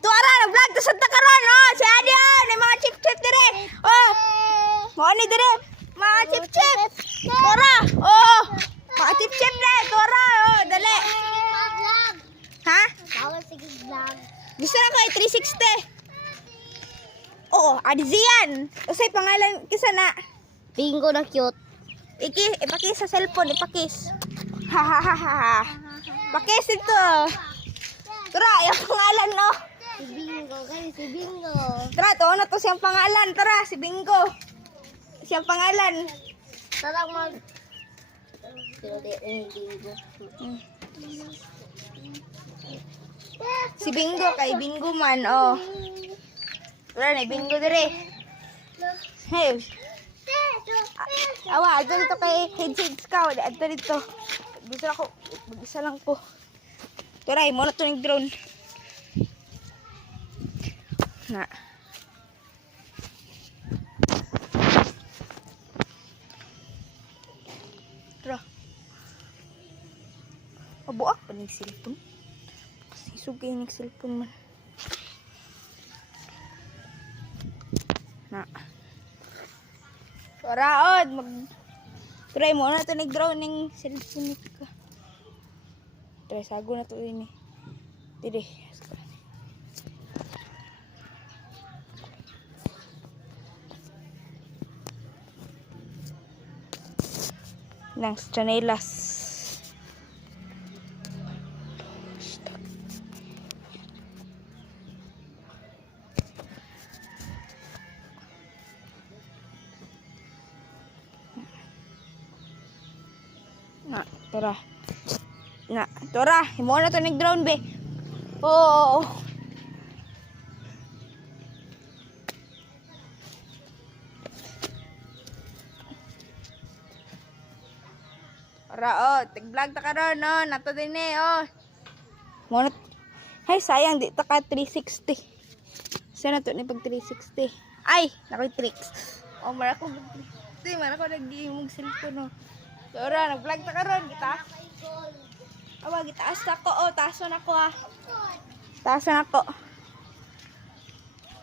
Tuara nag-vlog to sa takaron, oh. Si Adian, may mga chip-chip dire. Oh. Mo ni dire. Mga chip-chip. Tuara. Oh. Mga chip-chip na, tuara. Oh, dali. Ha? Bawal sige vlog. Gusto na ko 360. Oo, Adian. Usay pangalan kisa na. Bingo na cute. Ipakis sa cellphone, ipakis. Ha ha ha ha. Pakis ito. Tara, yung pangalan no. Si Bingo, kayo si Bingo. Tara, to na to siyang pangalan. Tara, si Bingo. Siyang pangalan. Tara mag... Pero di Bingo. Si Bingo kay Bingo man, oh. Tara, na Bingo dire. Hey. Awa, ato dito kay Headsheads ka. Ato dito. Gusto ako, mag-isa lang po. Tara, mo na to ng drone. Na. Tara. Mabuak pa ng cellphone. Kasi sugay ng cellphone man. Na. Tara, try mo na to nag-drone ng cellphone ka. Try, sago na to ini. Tide. Nang chanelas. Tara. Tara, himo na to nag-drone be. Oo. Tara, oh, tig-vlog ta karon, oh, nato din oh. Mo na. Hay, sayang di ta ka 360. Sana to ni pag 360. Ay, nakoy tricks. Oh, mara ko 360, mara ko nag-imog cellphone, oh. Tara, nag-vlog ta karon kita. Awa, gitaas ako. Oh, taason ako ah. Taason ako.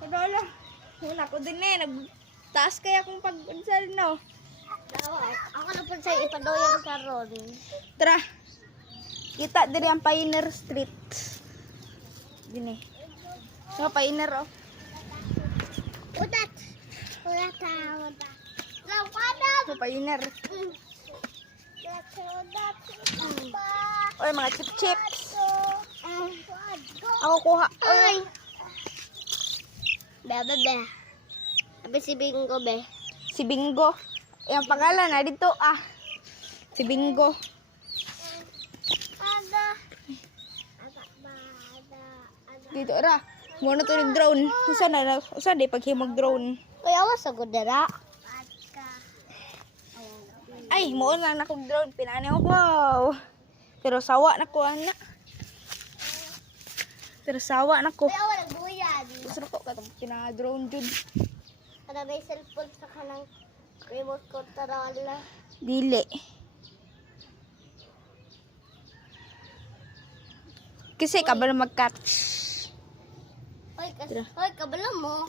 Kadala. Muna ko din nagtaas kaya kung pag-unsal no. Ako na po sa'yo ipadoyan sa ron. Tara. Kita diri ang Pioneer Street. Dini. So, Pioneer oh. Udat. Udat. So, Pioneer. Oy, mga chip-chips. Ako kuha. Oy. Bebe, be. Sabi si Bingo, be. Si Bingo. Yung pangalan na dito ah. Si Bingo. Dito ra. Muna to yung drone. Usa day paghimog drone. Uy, awas sa gudera. Ay, mo lang na kong drone. Pinani ako. Wow. Pero sawa na ko, anak. Pero sawa na ko. Uy, awas nagbuyan. Gusto ko katong pinaka-drone dun. Kada may cellphone sa kanang remote control. Dili. Kasi kabalo mag-catch. Uy, kabalo mo.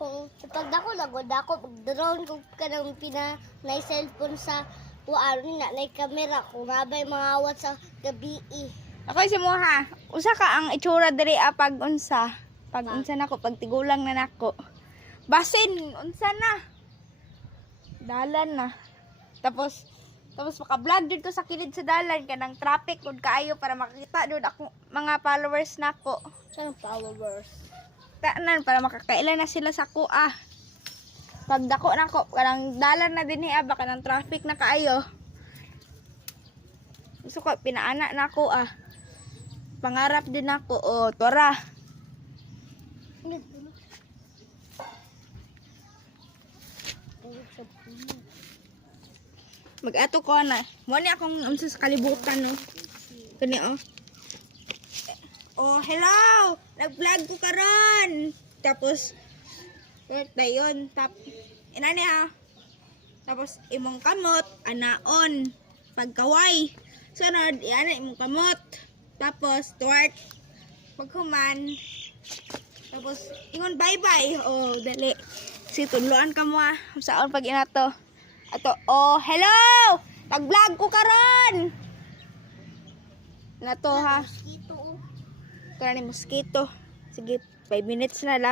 Kung pag dako nagod ako pag drone kung kanang na cellphone sa ano na camera kung nabay mga awat sa gabi. Ako si mo ha. Usa ka ang itsura diri pag unsa. Pag unsa nako, pag tigulang na nako. Basin unsa na. Dalan na. Tapos maka-vlog dito sa kilid sa dalan kanang traffic kud kaayo para makita dud ako mga followers nako. Saan followers? Tanan para makakailan na sila sa kuha. Pag dako na ko, kanang dalan na din baka ng traffic na kaayo. Gusto ko, pinaana na ako Pangarap din ako. O, tora. Mag-ato ko na. Muna akong sa kalibutan, no. Kani, oh. Oh, hello! Nag-vlog ko karon. Tapos, dayon. Inani Tapos, imong kamot, anaon. Pagkaway. Sunod, yan imong kamot. Tapos, tuwart. Paghuman, Tapos, ingon bye-bye. Oh, dali. Si tunluan ka mo ah. Saan pag inato? Ato, oh, hello! Tag-vlog ko karon. Nato ha. Mosquito. Karon ni mosquito. Sige, 5 minutes na lang.